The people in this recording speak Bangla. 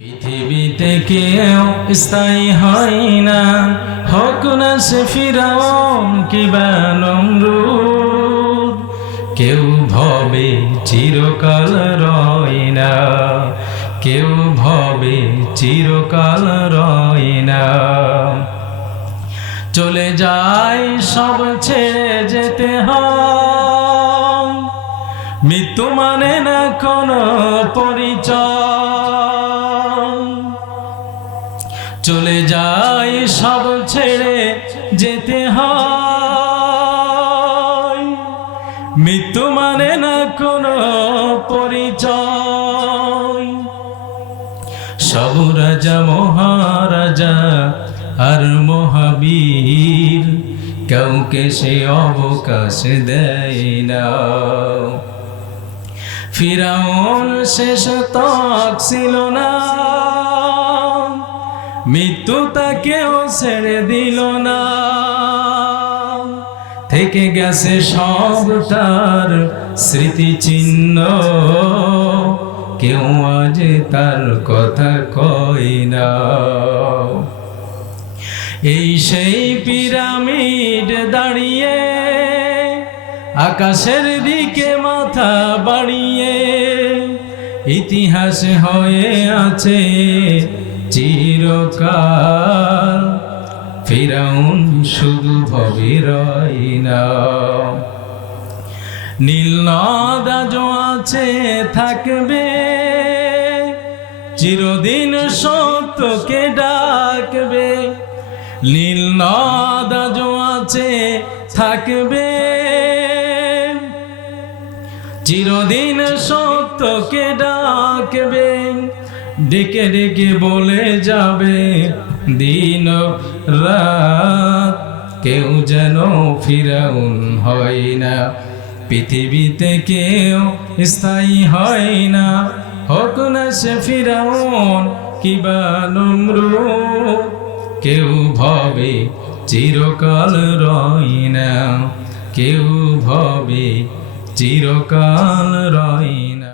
পৃথিবীতে কেউ স্থায়ী হয় না, হোক না সে ফিরাউন কিবা নমরুদ। কেউ ভবে চিরকাল রয় না, কেউ ভবে চিরকাল রয় না। চলে যায় সব ছেড়ে যেতে হয়, মৃত্যু মানে না কোনো পরিচয়। চলে যায় সব ছেড়ে যেতে হয়, মৃত্যু মানে না কোনো পরিচয়। সব রাজা মহারাজা আর মহাবীর, কাউকে সে অবকাশ দেয় না। ফিরাউন শেষ তক ছিল না, মৃত্যু তাকেও ছেড়ে দিল না। থেকে গেছে সব তার স্মৃতিচিহ্ন, কেউ আজ তার কথা কয় না। এই সেই পিরামিড দাঁড়িয়ে আকাশের দিকে মাথা বাড়িয়ে, ইতিহাস হয়ে আছে চিরকাল। ফিরাউন শুধু ভবে রয় না, নীল নদ আজও আছে থাকবে, চিরদিন সত্যকে ডাকবে। নীল নদ আজও আছে থাকবে, চিরদিন সত্যকে ডাকবে। ডেকে ডেকে বলে যাবে দিন রাত, কেউ যেন ফিরাউন হয় না। পৃথিবীতে কেউ স্থায়ী হয় না, হোক না সে ফিরাউন কিবা নমরুদ। কেউ ভবে চিরকাল রয় না, কেউ ভবে চিরকাল রয় না।